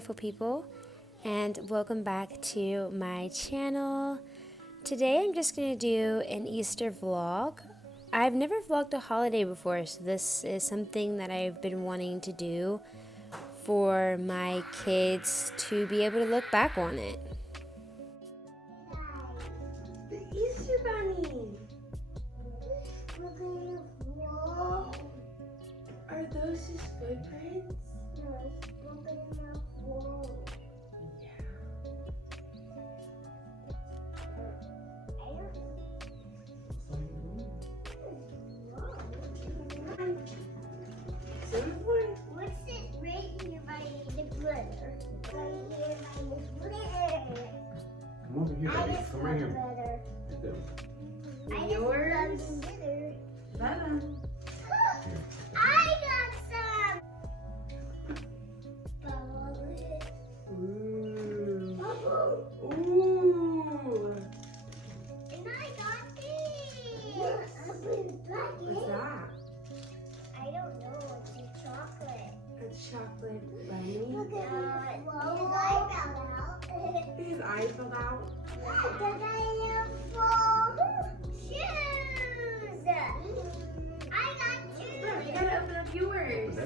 beautiful people, and welcome back to my channel. Today I'm just going to do an Easter vlog. I've never vlogged a holiday before, so this is something that I've been wanting to do for my kids to be able to look back on it. The Easter Bunny! Are those his footprints? What's it right here by the glitter? Right here by the glitter. Come over here, baby. Come right here. I Yours? just love glitter. Bella. I got some. Ooh. Bubble. Ooh. And I got this. What's that? I don't know. It's a chocolate. A chocolate bunny. Look at his eye fell out. His eyes fell out. Because I have full shoes. I got shoes. Look, you gotta open up yours.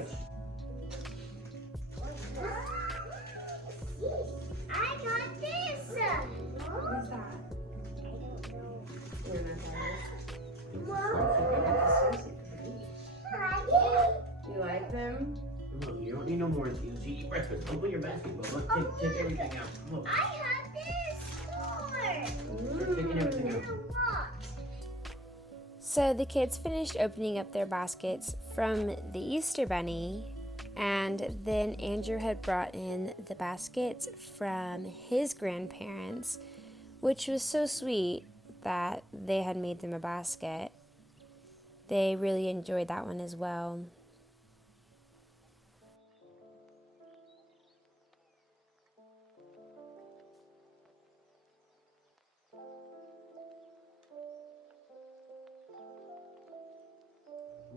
I got this. What's that? I don't know. You're not You like them? Look, you don't need no more. You eat breakfast. Open your basket, Bubba. Take everything out. Look. I have this more. Start taking everything out. What? So the kids finished opening up their baskets from the Easter Bunny, and then Andrew had brought in the baskets from his grandparents, which was so sweet that they had made them a basket. They really enjoyed that one as well.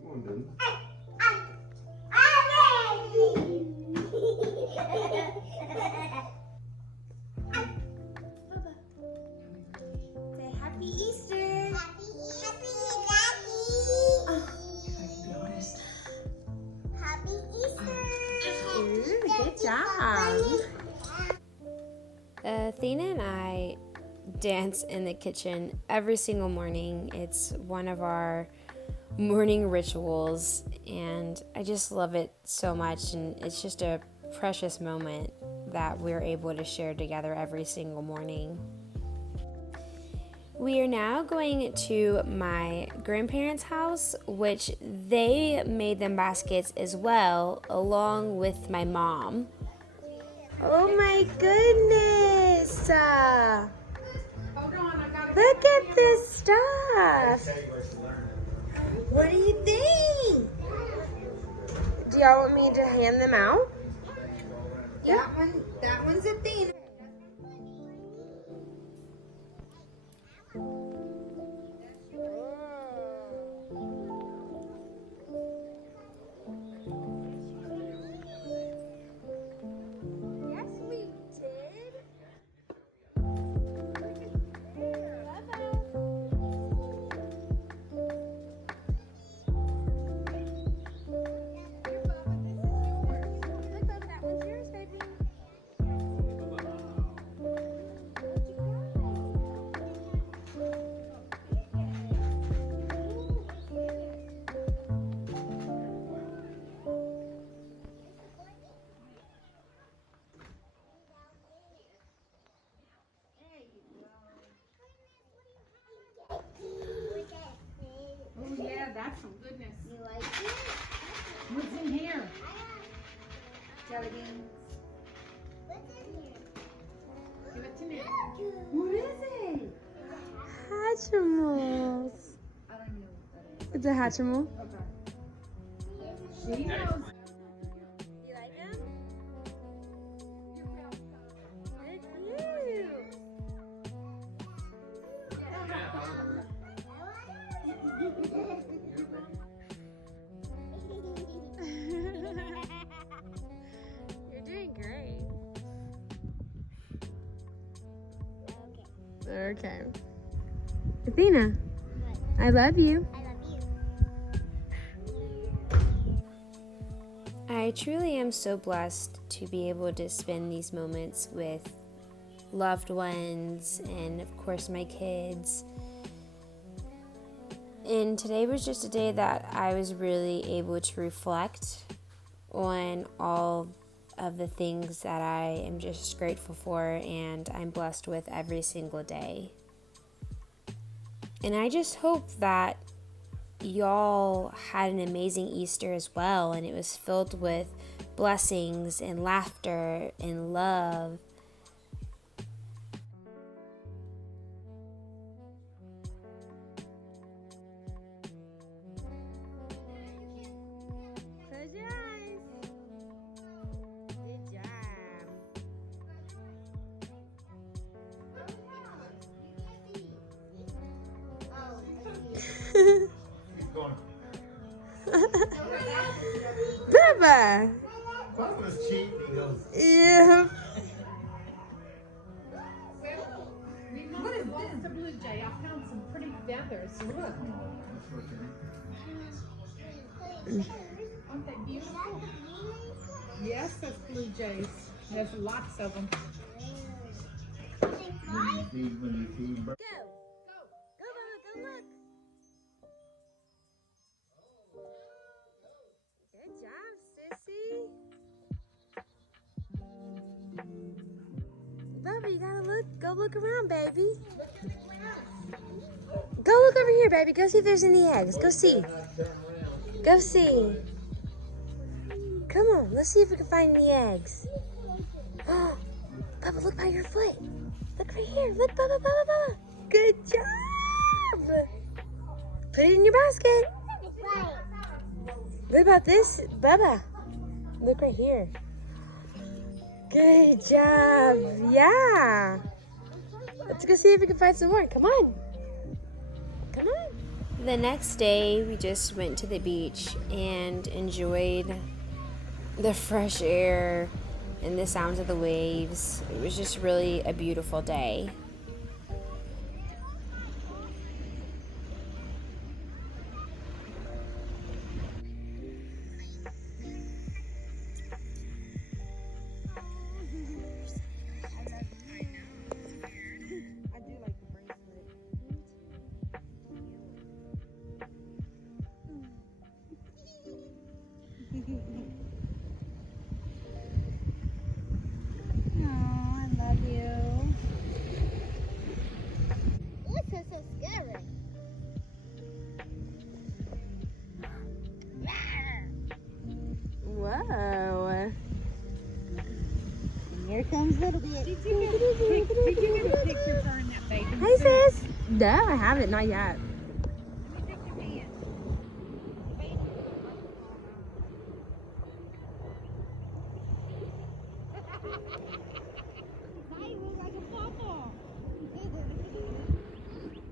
Come on, then. Say Happy Easter. Happy Easter! Ooh, good job. Athena and I dance in the kitchen every single morning. It's one of our morning rituals, and I just love it so much, and it's just a precious moment that we're able to share together every single morning. We are now going to my grandparents' house, which they made them baskets as well, along with my mom. Oh my goodness! Look at this stuff. What do you think? Do y'all want me to hand them out? That one's a thing. Yes, we did. Oh yeah, that's some goodness. You like it? What's in here? Jelly beans. What's in here? Give it to me. What is it? Hatchimals. I don't even know what that is. It's a Hatchimal. She knows. You like them? They're cute. You're doing great. Okay. Athena, I love you. I love you. I truly am so blessed to be able to spend these moments with loved ones and, of course, my kids. And today was just a day that I was really able to reflect on all of the things that I am just grateful for and I'm blessed with every single day. And I just hope that y'all had an amazing Easter as well, and it was filled with blessings and laughter and love. Close your eyes. Good job. Keep going. Baba. Bubba's cheap. He goes, Yeah. What is this? The blue jay. I found some pretty feathers. Look. Aren't they beautiful? Yes, that's blue jays. There's lots of them. when you feed birds. Go, Baba, go look. Good job, sissy. Baba, you gotta look. Go look around, baby. Go look over here, baby. Go see if there's any eggs. Go see. Go see. Come on, let's see if we can find any eggs. Baba, look by your foot. Look right here. Look, Baba, Baba, Baba. Good job. Put it in your basket. What about this, Baba? Look right here. Good job. Yeah. Let's go see if we can find some more. Come on. Come on. The next day, we just went to the beach and enjoyed the fresh air and the sounds of the waves. It was just really a beautiful day. I do like the bracelet. Oh, I love you. This is so scary. Whoa. Here comes little bit. Did you get a picture of her in that bathing Hey, suit? sis. No, I haven't. Not yet. Let me take your hand. Now you look like a pawpaw.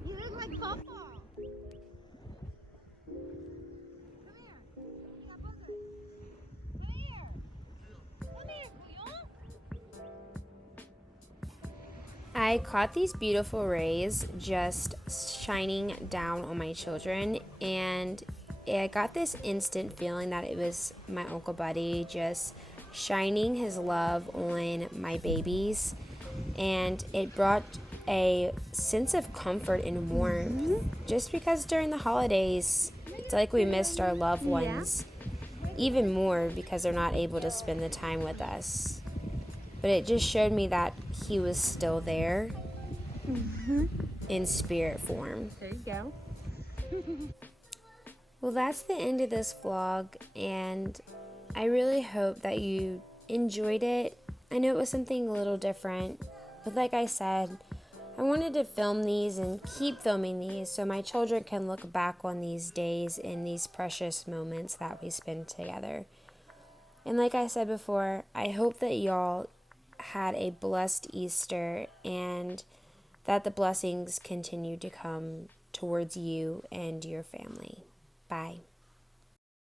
You look like pawpaw. Come here. You got boogers. Come here. Come here, Bouillon. I caught these beautiful rays just shining down on my children, and I got this instant feeling that it was my Uncle Buddy just shining his love on my babies, and it brought a sense of comfort and warmth just because during the holidays it's like we missed our loved ones even more because they're not able to spend the time with us. But it just showed me that he was still there in spirit form. There you go. Well, that's the end of this vlog, and I really hope that you enjoyed it. I know it was something a little different, but like I said, I wanted to film these and keep filming these so my children can look back on these days and these precious moments that we spend together. And like I said before, I hope that y'all had a blessed Easter and that the blessings continue to come towards you and your family. Bye.